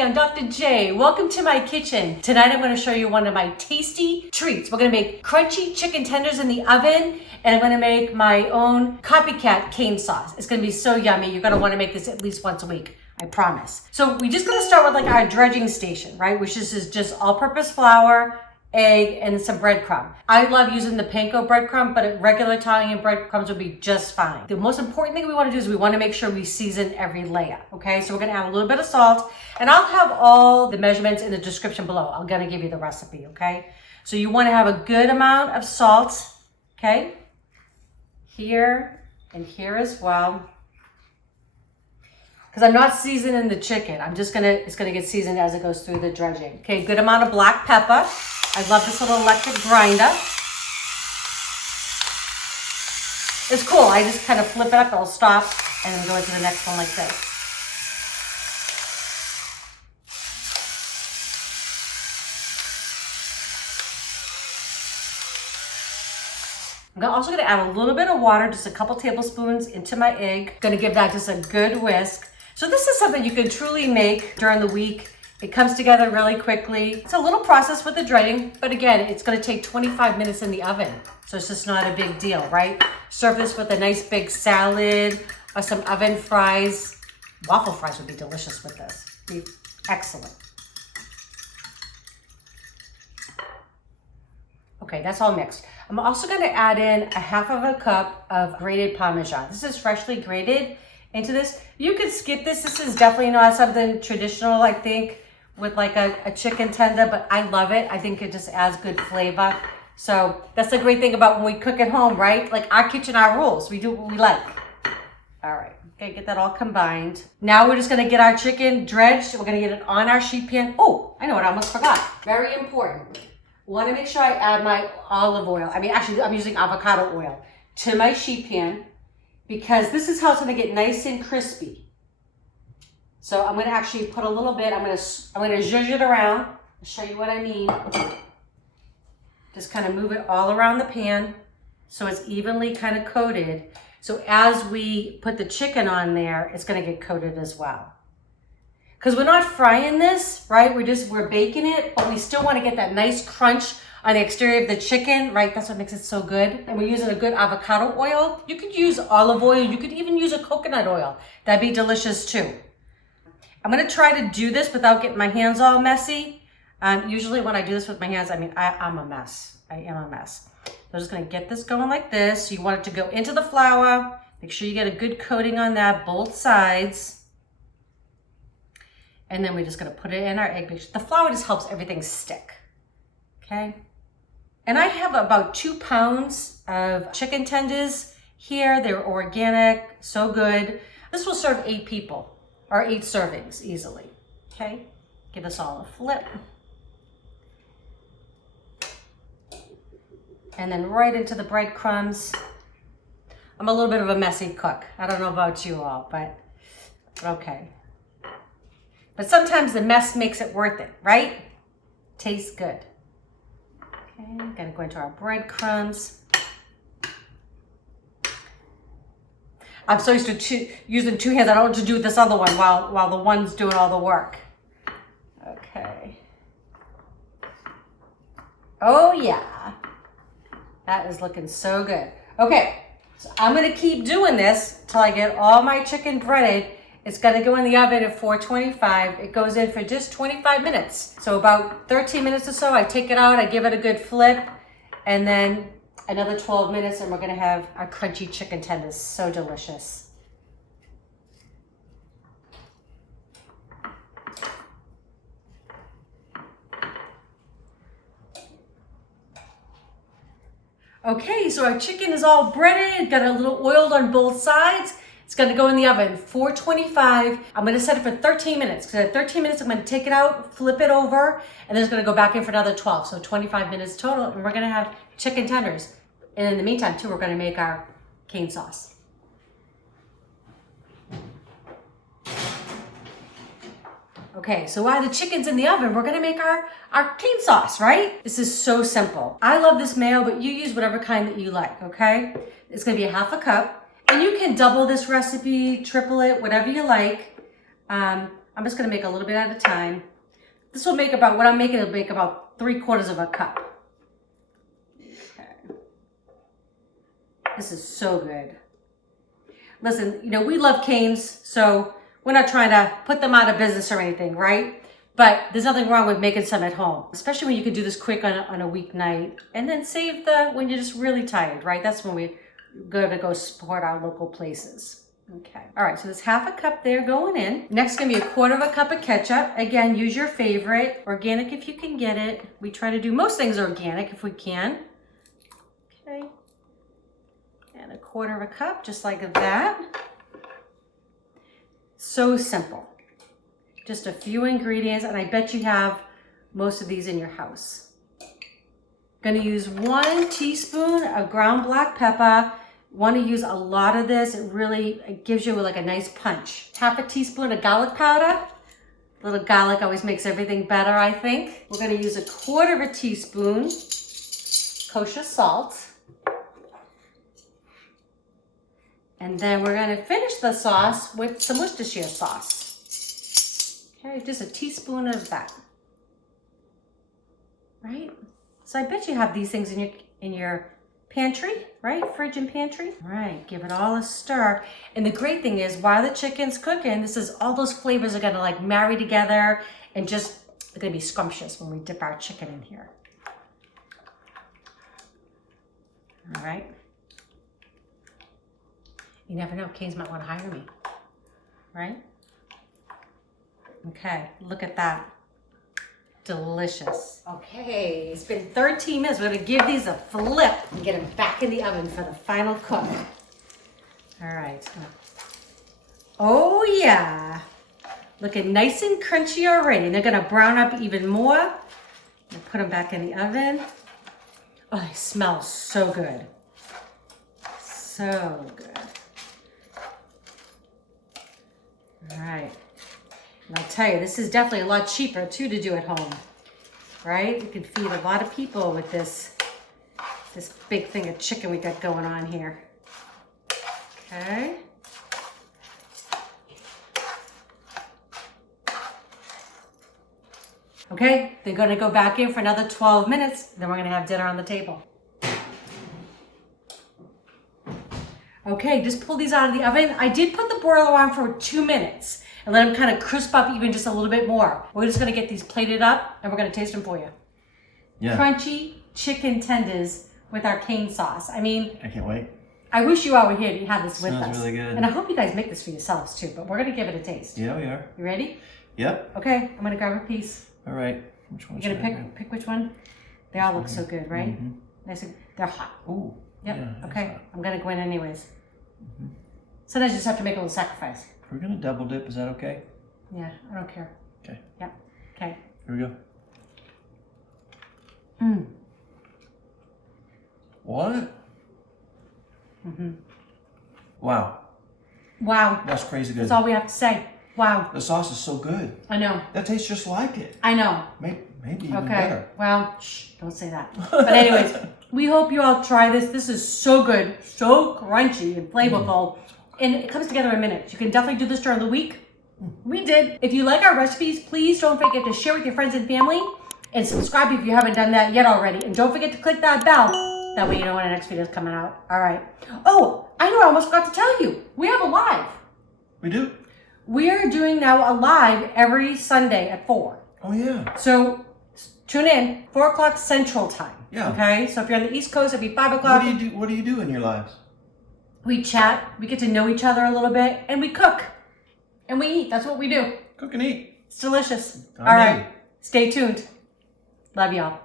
Hey, I'm Dr. J. Welcome to my kitchen. Tonight I'm going to show you one of my tasty treats. We're going to make crunchy chicken tenders in the oven, and I'm going to make my own Copycat cane sauce. It's going to be so yummy. You're going to want to make this at least once a week. I promise. So we just going to start with like our dredging station, right? Which is just all-purpose flour, egg, and some breadcrumb. I love using the panko breadcrumb, but regular Italian breadcrumbs would be just fine. The most important thing we want to do is we want to make sure we season every layer, okay? So we're going to add a little bit of salt, and I'll have all the measurements in the description below. I'm going to give you the recipe, okay? So you want to have a good amount of salt, okay? Here and here as well. Because I'm not seasoning the chicken. It's gonna get seasoned as it goes through the dredging. Okay, good amount of black pepper. I love this little electric grinder. It's cool. I just kind of flip it up, it'll stop, and then go into the next one like this. I'm also gonna add a little bit of water, just a couple tablespoons into my egg. Gonna give that just a good whisk. So this is something you can truly make during the week. It comes together really quickly. It's a little process with the dredging, but again, it's gonna take 25 minutes in the oven. So it's just not a big deal, right? Serve this with a nice big salad or some oven fries. Waffle fries would be delicious with this. Be excellent. Okay, that's all mixed. I'm also gonna add in a half of a cup of grated parmesan. This is freshly grated into this. You could skip this. This is definitely not something traditional, I think, with like a chicken tender, but I love it. I think it just adds good flavor. So that's the great thing about when we cook at home, right? Like our kitchen, our rules. We do what we like. All right, okay, get that all combined. Now we're just gonna get our chicken dredged. We're gonna get it on our sheet pan. Oh, I know what I almost forgot. Very important. Want to make sure I add my olive oil. Actually, I'm using avocado oil to my sheet pan because this is how it's going to get nice and crispy. So I'm going to actually put a little bit. I'm going to zhuzh it around. I'll show you what I mean. Just kind of move it all around the pan so it's evenly kind of coated. So as we put the chicken on there, it's going to get coated as well. Because we're not frying this, right? We're baking it, but we still want to get that nice crunch on the exterior of the chicken, right? That's what makes it so good. And we're using a good avocado oil. You could use olive oil. You could even use a coconut oil. That'd be delicious too. I'm going to try to do this without getting my hands all messy. Usually when I do this with my hands, I'm a mess. I am a mess. So I'm just going to get this going like this. You want it to go into the flour. Make sure you get a good coating on that, both sides. And then we're just gonna put it in our egg mix. The flour just helps everything stick, okay? And I have about 2 pounds of chicken tenders here. They're organic, so good. This will serve 8 people, or 8 servings easily, okay? Give us all a flip. And then right into the breadcrumbs. I'm a little bit of a messy cook. I don't know about you all, but okay. But sometimes the mess makes it worth it, right? Tastes good. Okay, gonna go into our breadcrumbs. I'm so used to using 2 hands. I don't want to do this other one while the one's doing all the work. Okay. Oh yeah, that is looking so good. Okay, so I'm gonna keep doing this till I get all my chicken breaded. It's gonna go in the oven at 425. It goes in for just 25 minutes. So about 13 minutes or so, I take it out, I give it a good flip, and then another 12 minutes and we're gonna have our crunchy chicken tenders. So delicious. Okay, so our chicken is all breaded, got a little oiled on both sides. It's gonna go in the oven, 425. I'm gonna set it for 13 minutes, because at 13 minutes, I'm gonna take it out, flip it over, and then it's gonna go back in for another 12, so 25 minutes total, and we're gonna have chicken tenders. And in the meantime, too, we're gonna make our cane sauce. Okay, so while the chicken's in the oven, we're gonna make our cane sauce, right? This is so simple. I love this mayo, but you use whatever kind that you like, okay? It's gonna be a half a cup. And you can double this recipe, triple it, whatever you like. I'm just gonna make a little bit at a time. This will make about, what I'm making, it'll make about 3/4 of a cup. Okay. This is so good. Listen, you know, we love canes, so we're not trying to put them out of business or anything, right? But there's nothing wrong with making some at home, especially when you can do this quick on a weeknight and then save when you're just really tired, right? That's when we're going to go support our local places. Okay. All right. So there's 1/2 cup there going in. Next, going to be 1/4 cup of ketchup. Again, use your favorite. Organic if you can get it. We try to do most things organic if we can. Okay. And 1/4 cup, just like that. So simple. Just a few ingredients, and I bet you have most of these in your house. Going to use 1 teaspoon of ground black pepper. Want to use a lot of this. It gives you like a nice punch. 1/2 teaspoon of garlic powder. A little garlic always makes everything better, I think. We're going to use 1/4 teaspoon kosher salt. And then we're going to finish the sauce with some Worcestershire sauce. Okay, just a teaspoon of that. Right? So I bet you have these things in your pantry, right? Fridge and pantry. All right, give it all a stir. And the great thing is, while the chicken's cooking, all those flavors are gonna like marry together and just, they're gonna be scrumptious when we dip our chicken in here. All right. You never know, Canes might wanna hire me, right? Okay, look at that. Delicious. Okay, it's been 13 minutes. We're gonna give these a flip and get them back in the oven for the final cook. All right. Oh yeah. Looking nice and crunchy already. And they're gonna brown up even more. And put them back in the oven. Oh, they smell so good. So good. All right. And I'll tell you, this is definitely a lot cheaper too to do at home, right? You can feed a lot of people with this big thing of chicken we got going on here. Okay. Okay, they're gonna go back in for another 12 minutes, then we're gonna have dinner on the table. Okay, just pull these out of the oven. I did put the broiler on for 2 minutes and let them kind of crisp up even just a little bit more. We're just gonna get these plated up and we're gonna taste them for you. Yeah. Crunchy chicken tenders with our cane sauce. I mean, I can't wait. I wish you all were here to have this with us. Smells really good. And I hope you guys make this for yourselves too, but we're gonna give it a taste. Yeah, we are. You ready? Yep. Okay, I'm gonna grab a piece. All right. Which one? You're gonna pick which one? They all look so good, right? Mm-hmm. Nice. They're hot. Ooh. Yep. Yeah, okay. I'm gonna go in anyways. Mm-hmm. Sometimes you just have to make a little sacrifice. We're gonna double dip. Is that okay? Yeah, I don't care. Okay. Yep. Okay. Here we go. Mmm. What? Mm-hmm. Wow. Wow. That's crazy good. That's all we have to say. Wow. The sauce is so good. I know. That tastes just like it. I know. Maybe even better. Well, shh, don't say that. But anyways, we hope you all try this. This is so good, so crunchy and flavorful. And it comes together in minutes. You can definitely do this during the week. We did. If you like our recipes, please don't forget to share with your friends and family and subscribe if you haven't done that yet already. And don't forget to click that bell. That way you know when the next video is coming out. All right. Oh, I know, I almost forgot to tell you. We have a live. We do? We are doing now a live every Sunday at 4. Oh, yeah. So tune in, 4 o'clock Central Time. Yeah. Okay? So if you're on the East Coast, it'll be 5 o'clock. What do you do in your lives? We chat, we get to know each other a little bit, and we cook. And we eat. That's what we do. Cook and eat. It's delicious. All right. Stay tuned. Love y'all.